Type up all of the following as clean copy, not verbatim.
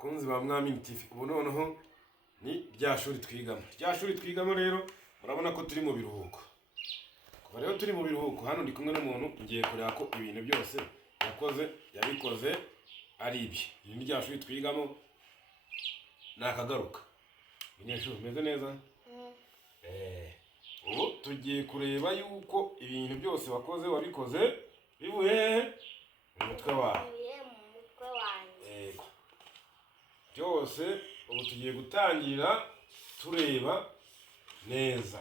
bakunzi ba Mwami TV. Ubu noneho ni rya shuri twigamo. Rya shuri twigamo rero murabona ko turi mu biruhuko. Kuva rero turi mu biruhuko, hano ndi kumwe n'umuntu ngiye kureba ko ibintu byose yabikoze ari ibye. Ni rya shuri twigamo nakagaruka. Umunyeshuri umeze neza? Ubu tugiye kureba yuko ibintu byose wabikoze bivuye mu mutwe wawe. Byose ubu tugiye gutangira tureba neza.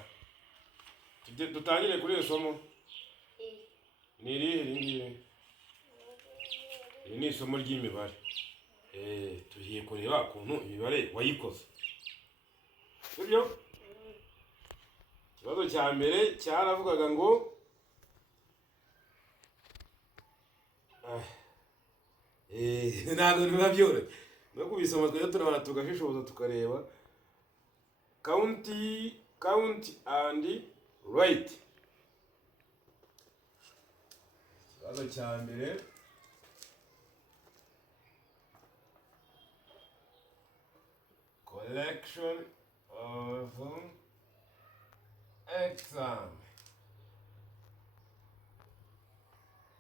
Dutangire kuri iri somo. Ni irihe? Iri ni isomo ry'imibare. Tugiye kureba ukuntu imibare wayikoze. Sibyo? Ikibazo cya mbere cyaravugaga ngo ntabwo biba byoroshye. No kubisoma twese turabana tugashishoza tukareba. Count and write. Ikibazo cya mbere collection of exam.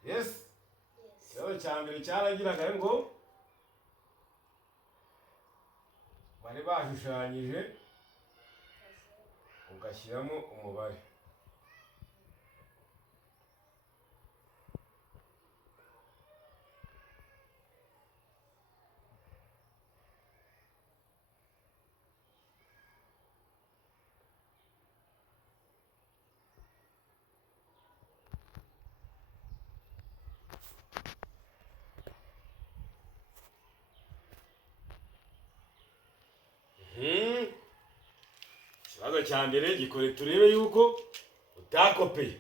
Yes? Ikibazo cya mbere cyaragiraga ngo bari bashushanyije ugashyiramo umubare. Ikibazo cya mbere gikore turebe yuko utakopeye.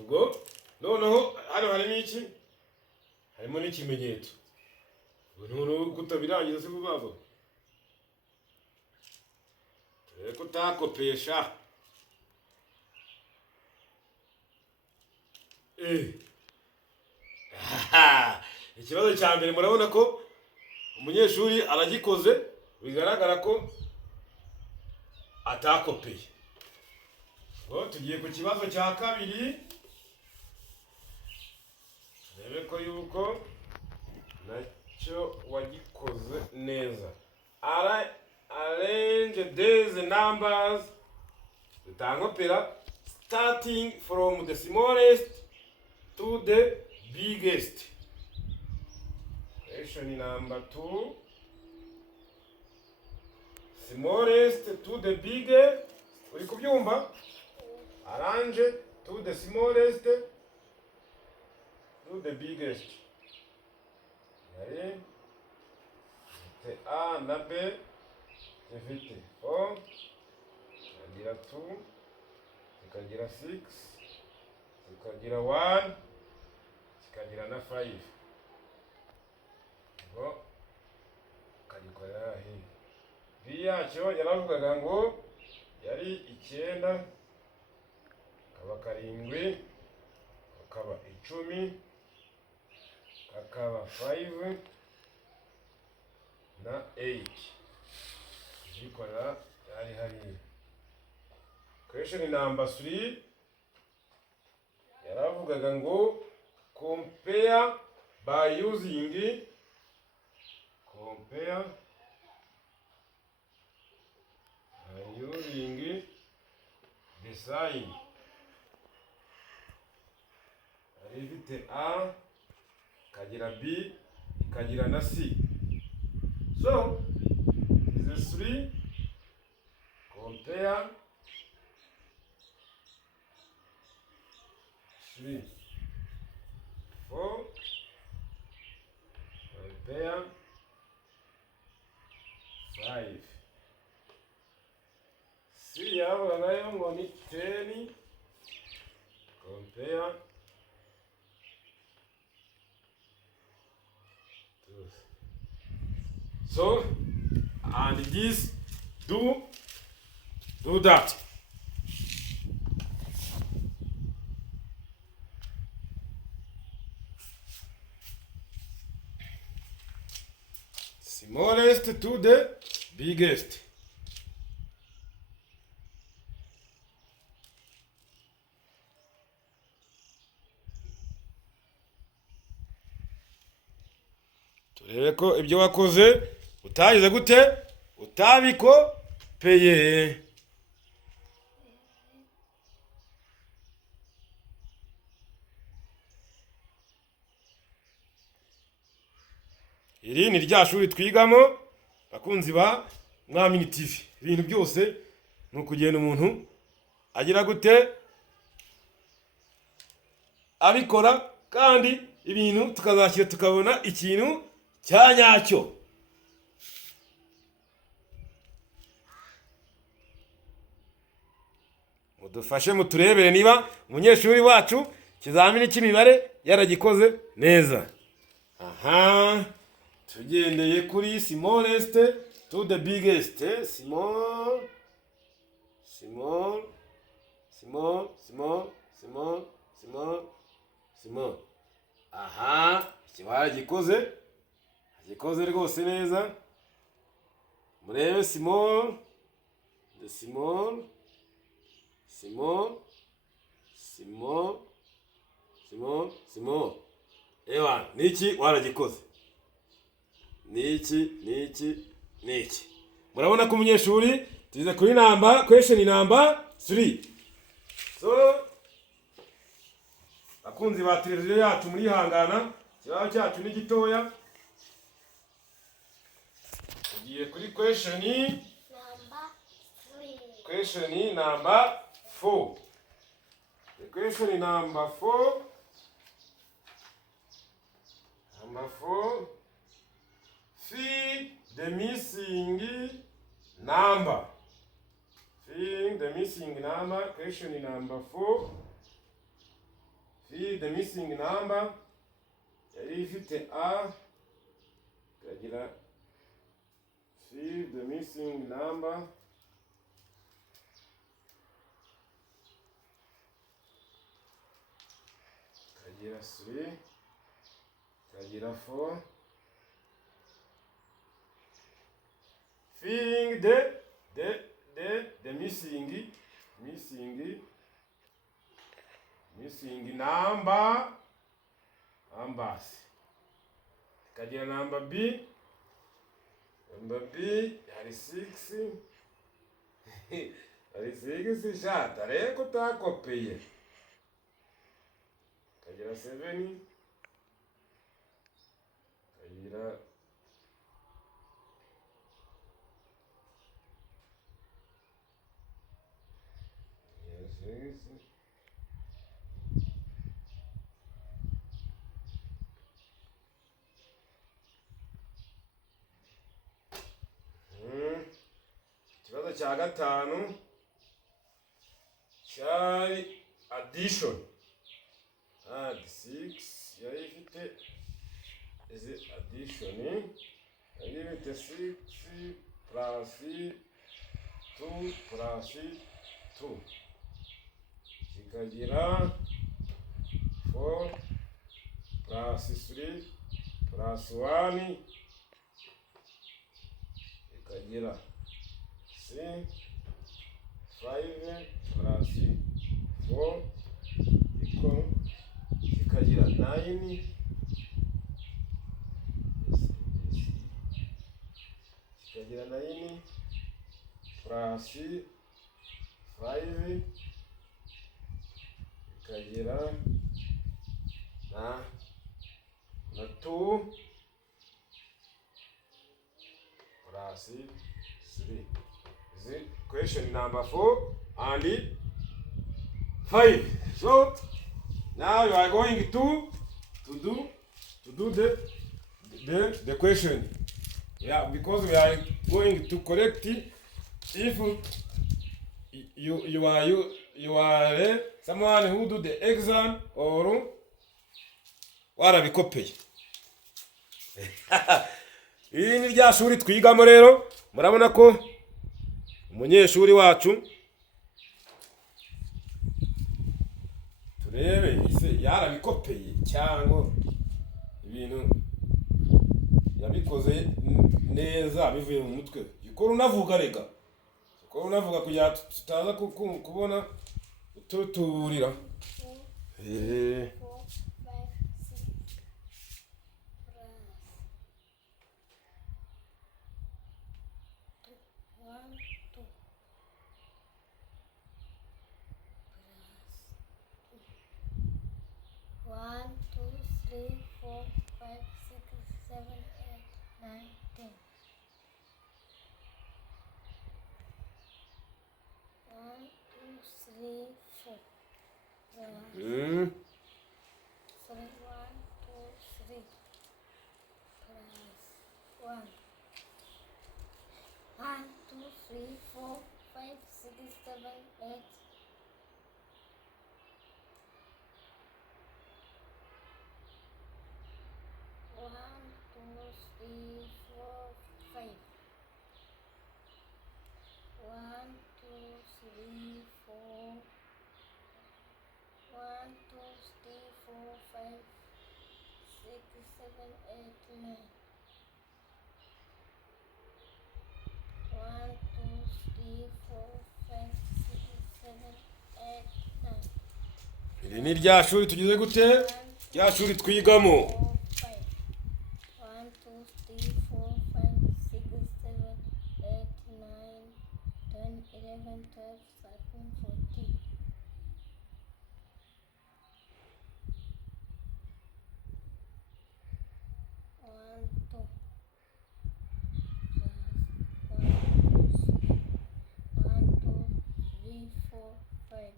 Ubwo noneho hano harimo iki? Harimo n'ikimenyetso. Ubu kutabirangiza se vuba. Turebe ko utakopesha. Ikibazo cya mbere murabona ko umunyeshuri aragikoze, bigaragara ko atakopeye. Tugiye ku kibazo cya kabiri. Turebe ko yuko nacyo wagikoze neza. Arrange these numbers utangopera starting from the smallest to the biggest. Question number 2. Smallest to the biggest. Uri kubyumva? Arrange to the smallest to the biggest. Yari A na B zifite 4, zikagira 2, zikagira 6, zikagira 1, zikagira na 5. Ngo kagikorera hii. B yacyo yaravugaga ngo yari 9, kakaba 7, kakaba 10, kakaba 5 na 8. Zikora yari hari. Question number 3 yaravugaga ngo compare by using the sign. Ari ifite A, ikagira B, ikagira na C. So, these 3 compare 3, 4, compare 5. C yavuga nayo ngo ni 10 compare 2. So and this do that. Smallest to the biggest. Turebe ko ibyo wakoze utagize gute utabiko peye. Iri ni rya shuri twigamo bakunzi ba Mwamini TV. Ibintu byose ni ukugenda umuntu agira gute abikora, kandi ibintu tukazashyira tukabona ikintu cya nyacyo. Mudufashe muturebere niba umunyeshuri wacu ikizamini cy'imibare yaragikoze neza. Aha, tugendeye kuri smallest to the biggest. Small. Aha, ikibara gikoze rwose neza. Murebe small, the small. Ewa, niki waragikoze. Niki. Murabona ko umunyeshuri tuze kuri question number 3. So bakunzi ba televiziyo yacu muri hangana, kibaho cyacu ni gitoya. Tugiye kuri question number 4. The question number 4. Fill the missing number. Question number 4. Fill the missing number. Yari ifite A. Kagira fill the missing number. Kagira 3. Kagira 4. Filling the missing numbers. Kagira number B. Hari 6. Hari 6 shata reko takopeye. Kagira 7. Kagira ikibazo cya gatanu cyari addition. Add 6 yari ifite addition. Yari ifite 6 plus 2 plus 2. Kikagira 4 plus 3 plus 1. Kikagira 5 plus 4 equal. Kikagira 9. Kikagira 9 plus 5. Kikagira na 2 plus 3. Is question number 4 and 5. So now you are going to do the question. Yeah, because we are going to correct if you are someone who do the exam or warabikopeye. Iri ni rya shuri twigamo rero, murabona ko umunyeshuri wacu turebe ise yarabikopeye cyangwa ibintu yabikoze neza bivuye mu mutwe. Ikora unavuga rega. Ikora unavuga kugira tutaza kubona tuturira. Iri ni rya shuri tugize gute? Rya shuri twigamo. 5.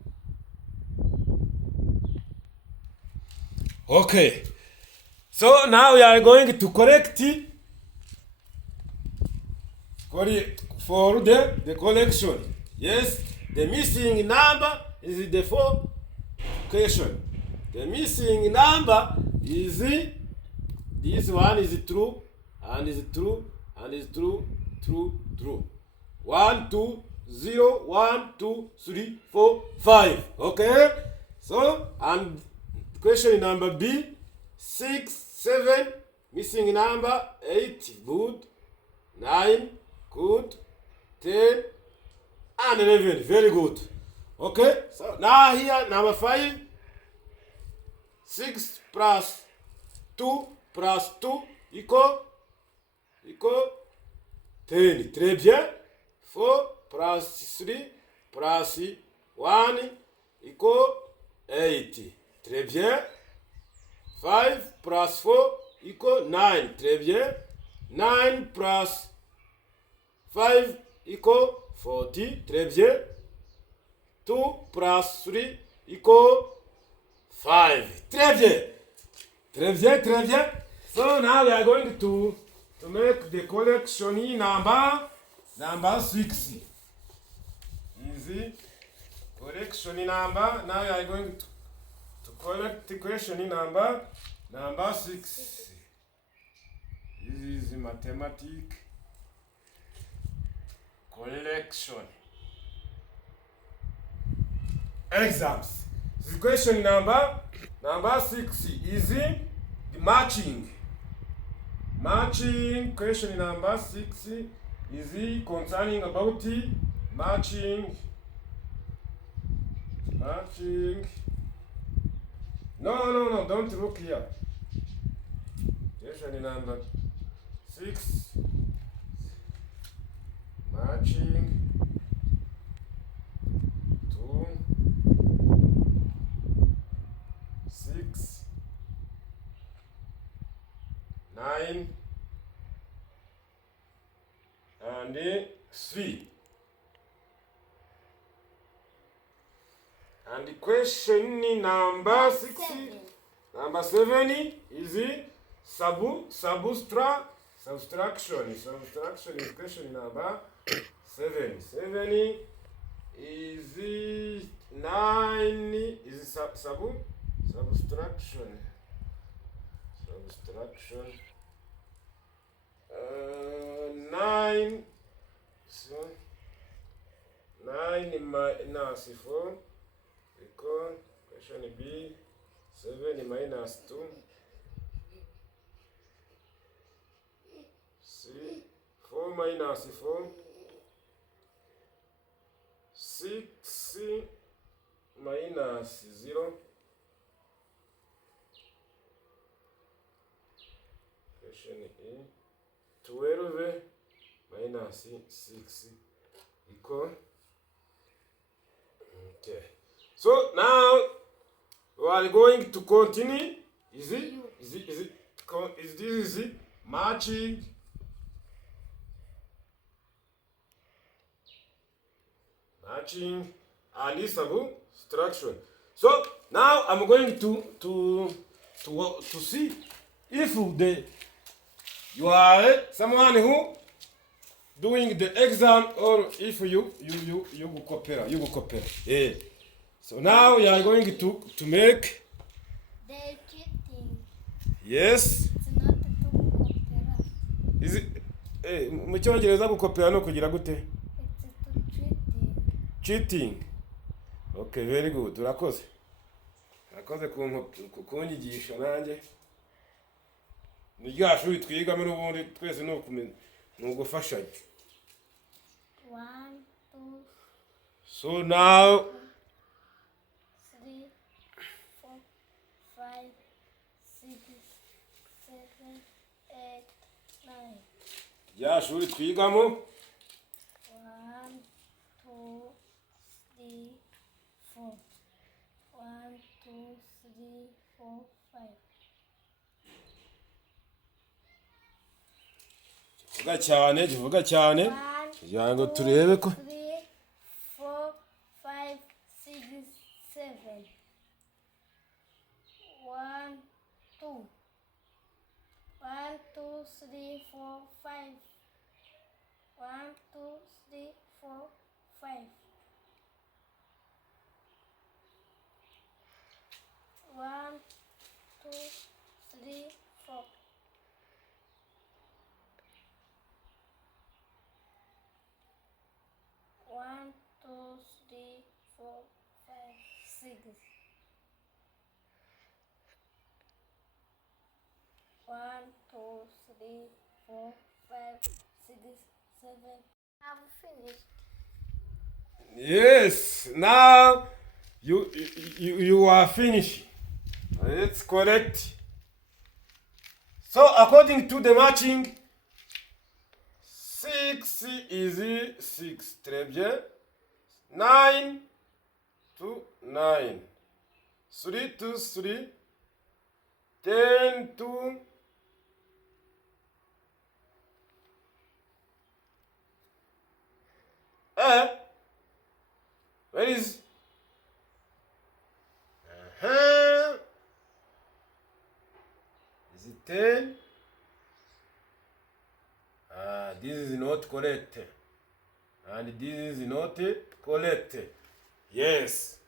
Okay. So now we are going to correct for the collection. Yes, the missing number is the 4 question. The missing number is this one is true and is true and is true, true. 1, 2, 0, 1, 2, 3, 4, 5. Okay? So, and question number B, 6, 7, missing number, 8, good, 9, good, 10, and 11, very good. Okay? So, now here, number 5, 6 plus 2 plus 2 equal 10. Très bien. 4 plus 3 plus 1 equal 8. Très bien. 5 plus 4 equal 9. Très bien. 9 plus 5 equal 40. Très bien. 2 plus 3 equal 5. Très bien. Très bien, très bien. So now we are going to make the collection number 6. Easy. Collection number. Now we are going to collect the question number 6. This is mathematics collection. Exams. The question number 6 is the matching. Matching. Question number 6 is concerning about the matching. No, don't look here. Question number 6. Matching. 2, 6, 9, and 3. And the question number 6, number 7 is Subtraction is question number 7. 7 is 9 is subtraction. 9, so 9 minus 4 equal question B 7 minus 2 C 4 minus 4 6 minus 0 question E 12 minus 6 equal. Okay. So now we are going to continue. Is this matching? And this subtraction. So now I'm going to see if you are someone who doing the exam or if you go copy. Yeah. So now we are going to make the cheating. Yes. It's not to copy. Is it mu cyongereza gukopera no kugira gute? It's to Cheating. Okay, very good. Urakoze kunyigisha nanjye. Ni rya shuri twigamo n'ubundi twese no gufashanya. 1, 2. So now 3, 4, 5, 6, 7, 8, 9. rya shuri twigamo 1, 2, 3, 4. 1, 2, 3, 4, 5. kivuga cyane kugira ngo turebe ko 3, 4, 5, 6, 7. 1, 2. 1, 2, 3, 4, 5. 1, 2, 3, 4, 5. 1, 2, 3, 4. 1, 2, 3, 4, 5, 6. 1, 2, 3, 4, 5, 6, 7. I've finished. Yes, now you are finished. It's correct. So according to the matching, 6 is 6. Très bien. 9 to 9. 3 to 3. 10 to 10. Where is? Is it 10? This is not correct. And this is not correct. Yes.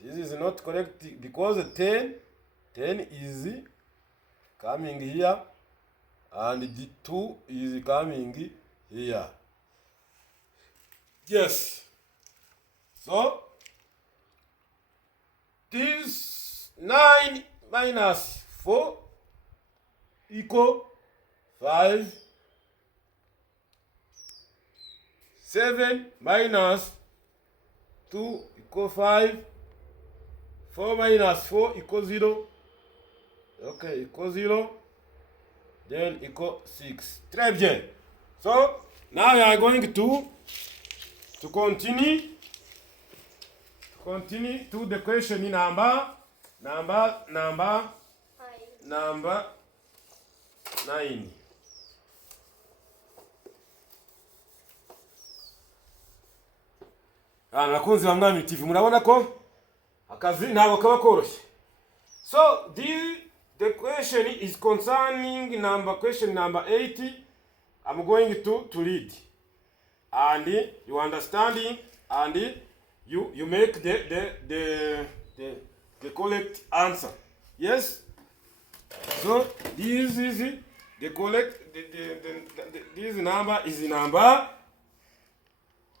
This is not correct because 10 is coming here and the 2 is coming here. Yes. So this 9 minus 4 equal 5. 7 minus 2 equal 5. 4 minus 4 equals 0. Okay, equals 0. Then equal 6. Très bien. So now we are going to continue to the question number 9. Abakunzi ba Mwami TV murabona ko akazi ntabwo kaba koroshye. So the question is concerning question number 80. I'm going to read, and you understanding, and you make the correct answer. Yes. So this is the correct this number is number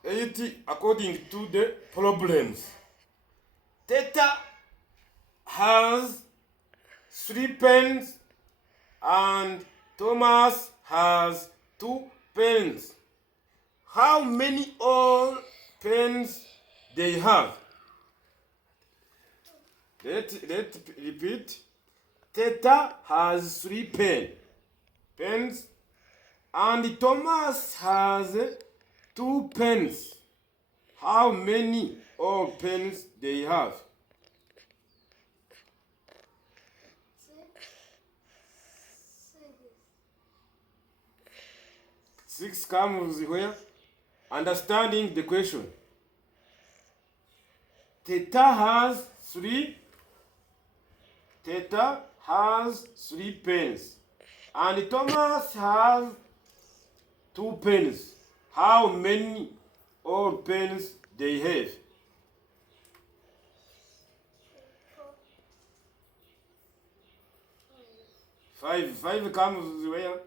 80 according to the problems. Theta has 3 pens and Thomas has 2 pens. How many all pens they have? Let's repeat. Theta has 3 pens and Thomas has 2 pens. How many all pens they have? 6 comes where? Understanding the question. Theta has 3 pens and Thomas has 2 pens. How many all pens they have? 5. 5 comes where?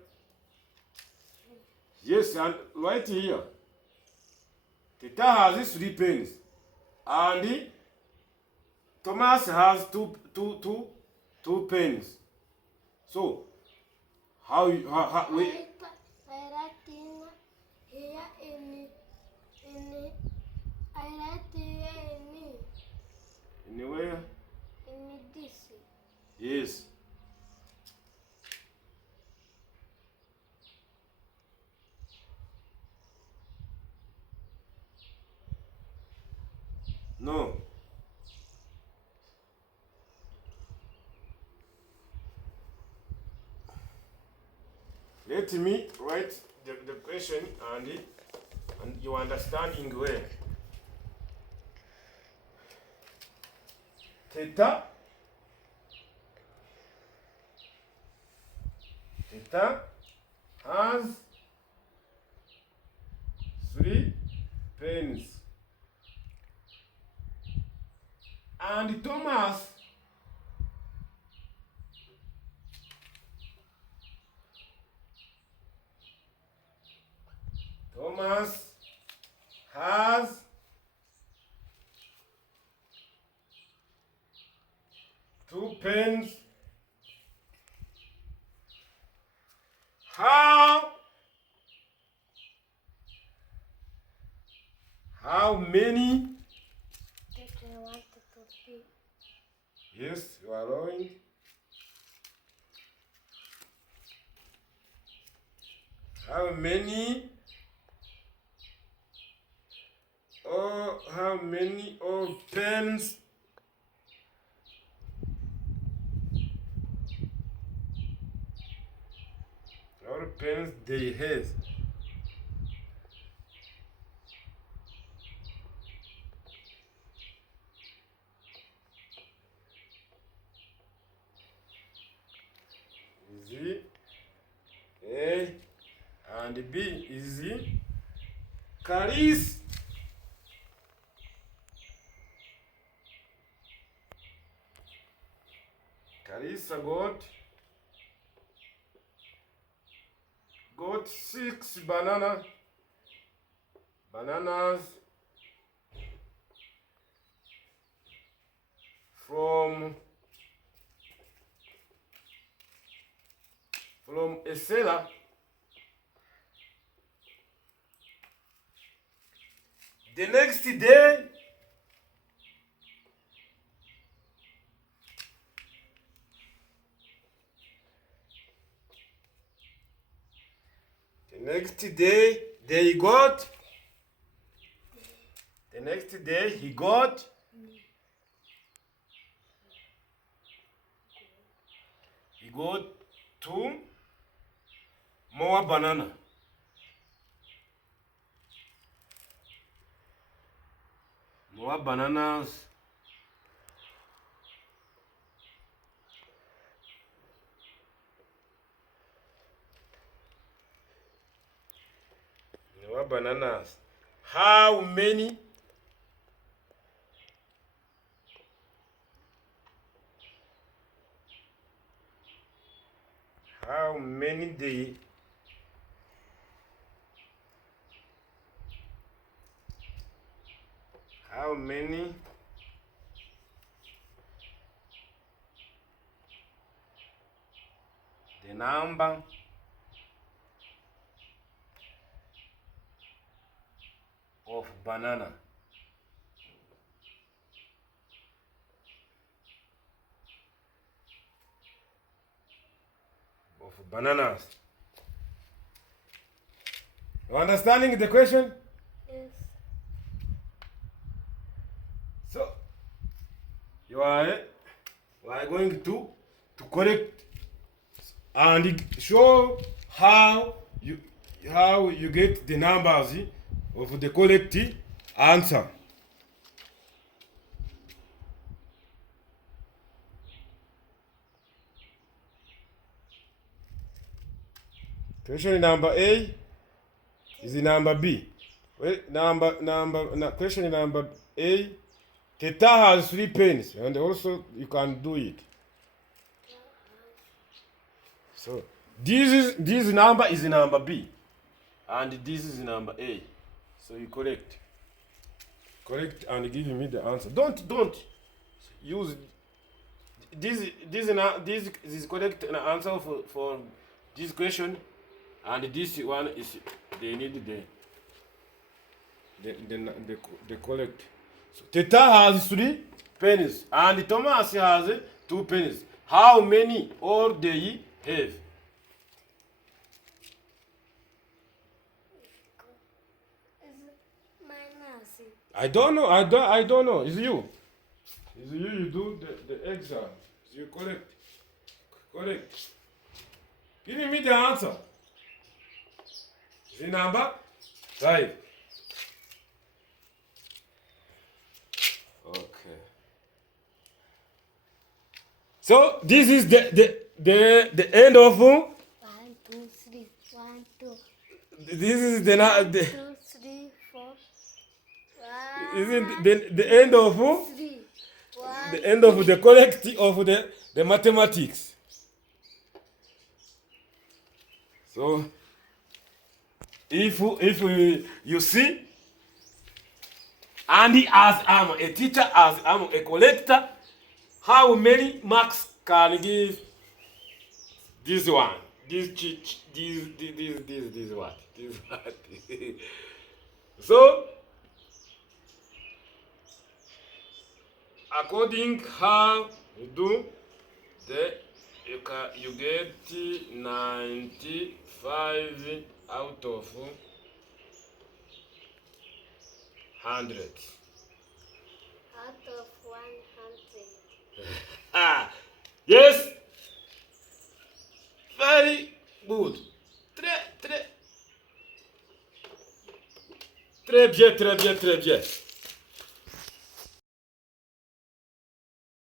Yes, and right here. Theta has 3 pens and Thomas has two pens. So how we anywhere? In this. Yes. No. Let me write the question and you understanding well. Theta has 3 pens and Thomas has 2 pens. How many? Yes, you are allowing. How many? Oh, how many all pens? All pens they have. Is A and B is Carissa got 6 bananas from a seller. The next day, he got 2 more banana. More bananas More bananas. How many? How many days? How many? The number of banana. Of bananas. You understanding the question? Yes. So you are going to correct and show how you get the numbers of the correct answer. Question number A is the number B. Well, question number A. Teta has 3 pens, and also you can do it. So this number is number B, and this is number A. So you correct and give me the answer. Don't use this is correct answer for this question, and this one is they need the correct. So Teta has 3 pennies and Thomas has 2 pennies. How many or they have? Is minus. I don't know. I don't know. It's you. It's you. You do the exam. It's you correct. Correct. Give me the answer. The number 5. Okay. So this is the end of 1, 2, 3. 1, 2. this is 1, 2, 3, 4. 1, isn't the end of 3. 1, the end of the correct of the mathematics. So if you see, and as I'm a teacher, as I'm a collector, how many marks can give this one? This what? This what? So according how you do you get 95 out of 100. Out of 100. Ah, yes. Very good. Très bien.